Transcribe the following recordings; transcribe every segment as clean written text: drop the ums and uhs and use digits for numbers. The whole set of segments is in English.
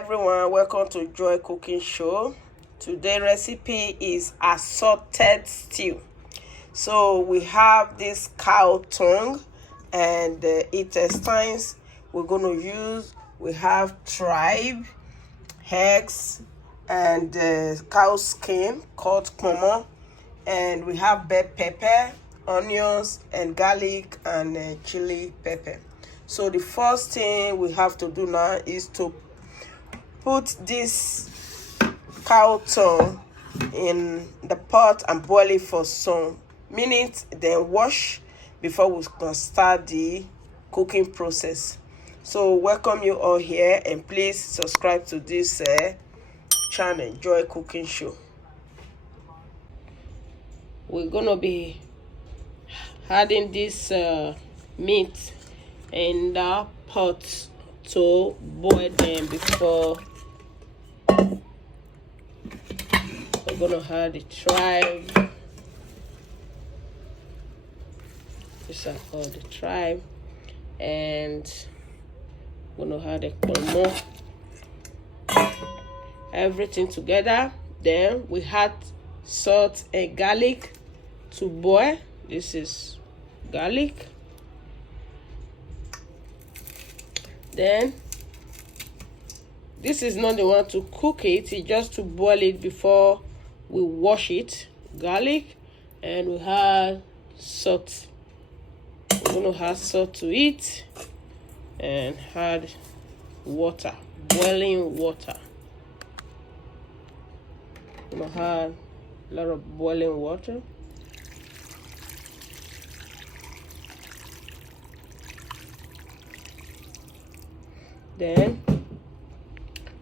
everyone, welcome to Joy Cooking Show. Today's recipe is assorted stew. So we have this cow tongue and intestines we're going to use. We have tribe, eggs, and cow skin called pomo, and we have bell pepper, onions, and garlic, and chili pepper. So the first thing we have to do now is to put this cow tongue in the pot and boil it for some minutes, then wash before we can start the cooking process. So welcome you all here, and please subscribe to this channel, Joy Cooking Show. We're gonna be adding this meat in the pot to boil them before we're gonna add the tribe. These are all the tribe, and we're gonna add the pomo, everything together. Then we add salt and garlic to boil. This is garlic. Then this is not the one to cook it, it's just to boil it before we wash it. Garlic, and we have salt. We're going to add salt to it and add water, boiling water. I'm going to add a lot of boiling water. Then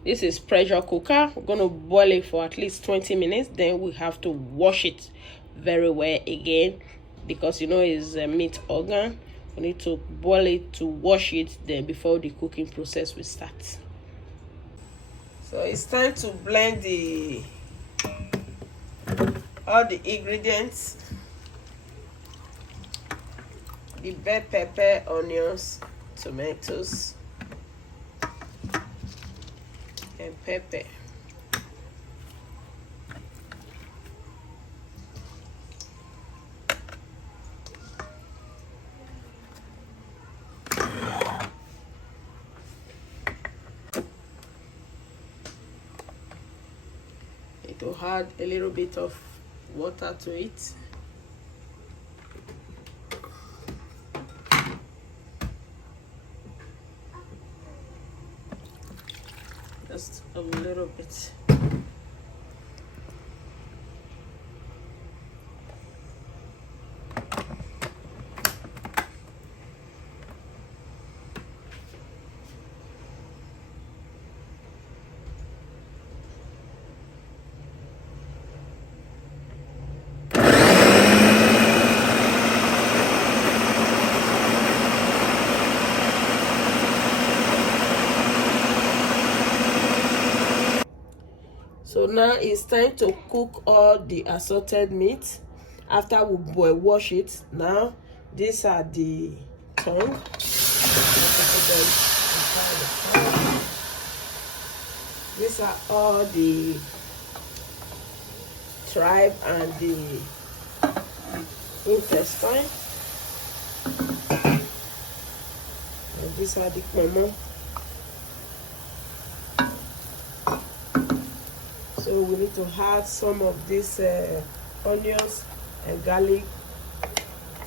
this is pressure cooker. We're going to boil it for at least 20 minutes. Then we have to wash it very well again, because you know it's a meat organ. We need to boil it to wash it then before the cooking process will start. So it's time to blend all the ingredients: the bell pepper, onions, tomatoes, and pepper. It will add a little bit of water to it. Just a little bit. So now it's time to cook all the assorted meat after we wash it. Now these are the tongue. These are all the tribe and the intestine. And these are the pomo. So we need to add some of these onions and garlic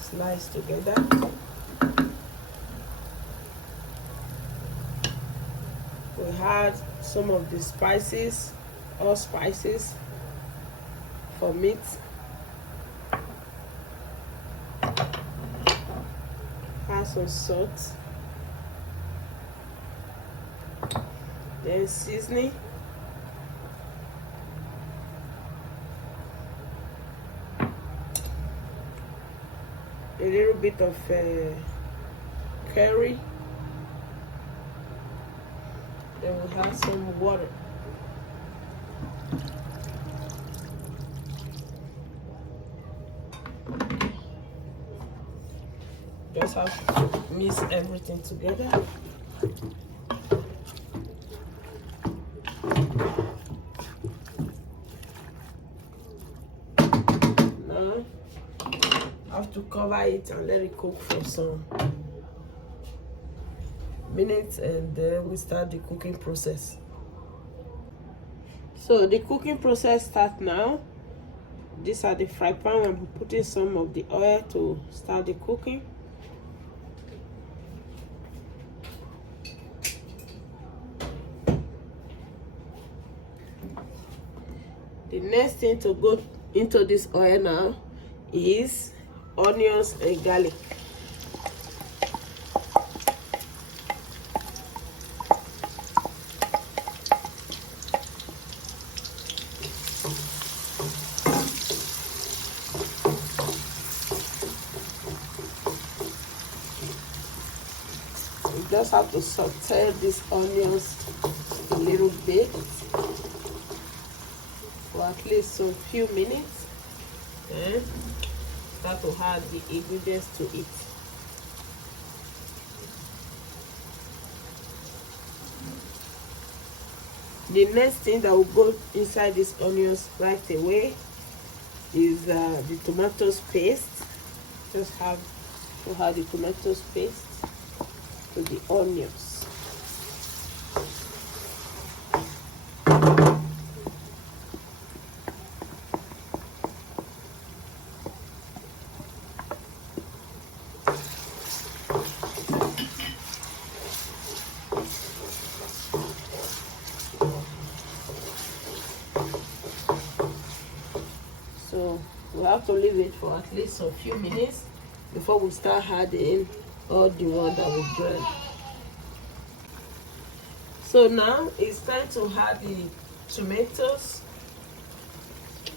sliced together. We add some of the spices, all spices for meat. Add some salt. Then seasoning. A little bit of curry. Then we have some water. Just have to mix everything together. Now I have to cover it and let it cook for some minutes, and then we start the cooking process. So the cooking process starts now. These are the fry pan. I'm putting some of the oil to start the cooking. The next thing to go into this oil now is onions and garlic. You just have to saute these onions a little bit for at least a few minutes, and start to add the ingredients to it. The next thing that will go inside these onions right away is the tomatoes paste. Just have to add the tomatoes paste to the onions. So we have to leave it for at least a few minutes before we start adding all the one that we blend. So now it's time to add the tomatoes,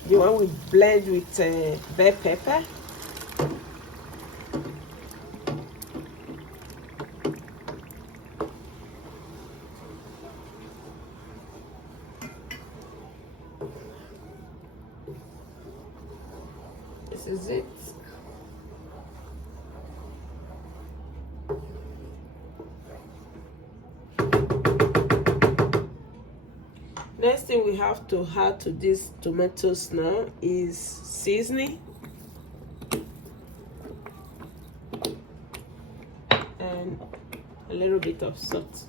the one we blend with bell pepper. This is it. Next thing we have to add to these tomatoes now is seasoning and a little bit of salt.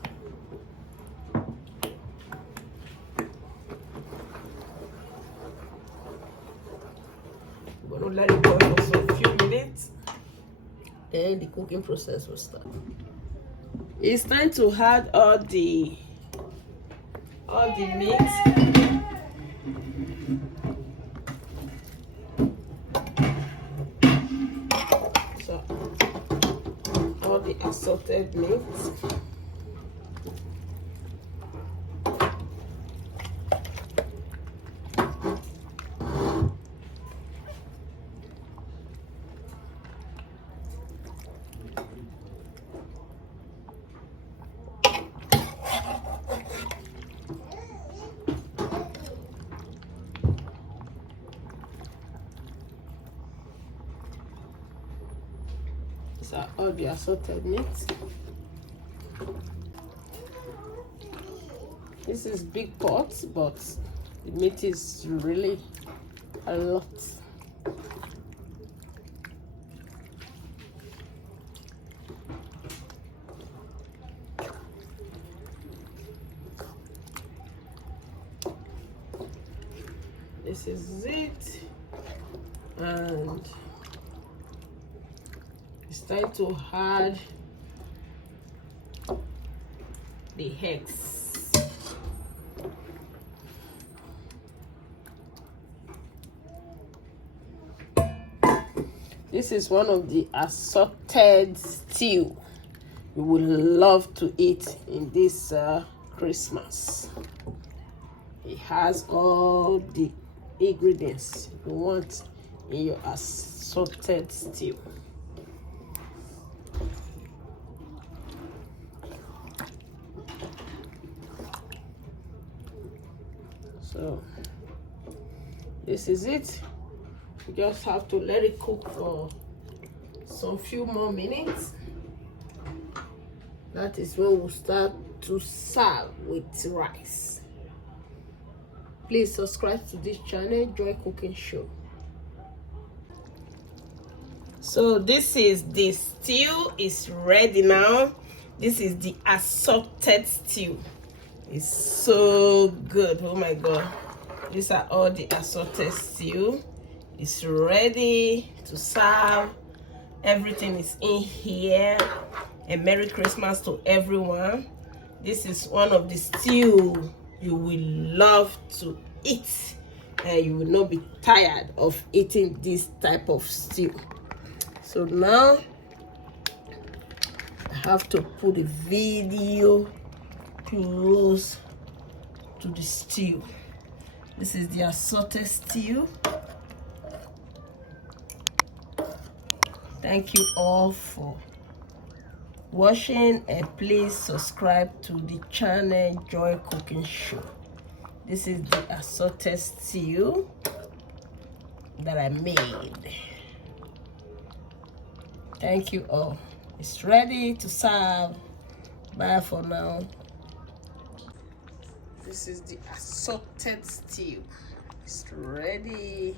We're gonna let it boil for a few minutes, then the cooking process will start. It's time to add all the meat. So all the assorted meat. These are all the assorted meat. This is big pot, but the meat is really a lot. This is it, and it's time to add the eggs. This is one of the assorted stew you would love to eat in this Christmas. It has all the ingredients you want in your assorted stew. So this is it. You just have to let it cook for some few more minutes. That is when we'll start to serve with rice. Please subscribe to this channel, Joy Cooking Show. So this is the stew is ready now. This is the assorted stew. It's so good. Oh my god, these are all the assorted stew. It's ready to serve. Everything is in here. And Merry Christmas to everyone. This is one of the stew you will love to eat, and you will not be tired of eating this type of stew. So now I have to put the video close to the stew. This is the assorted stew. Thank you all for watching, and please subscribe to the channel Joy Cooking Show. This is the assorted stew that I made. Thank you all. It's ready to serve. Bye for now. This is the assorted stew. It's ready.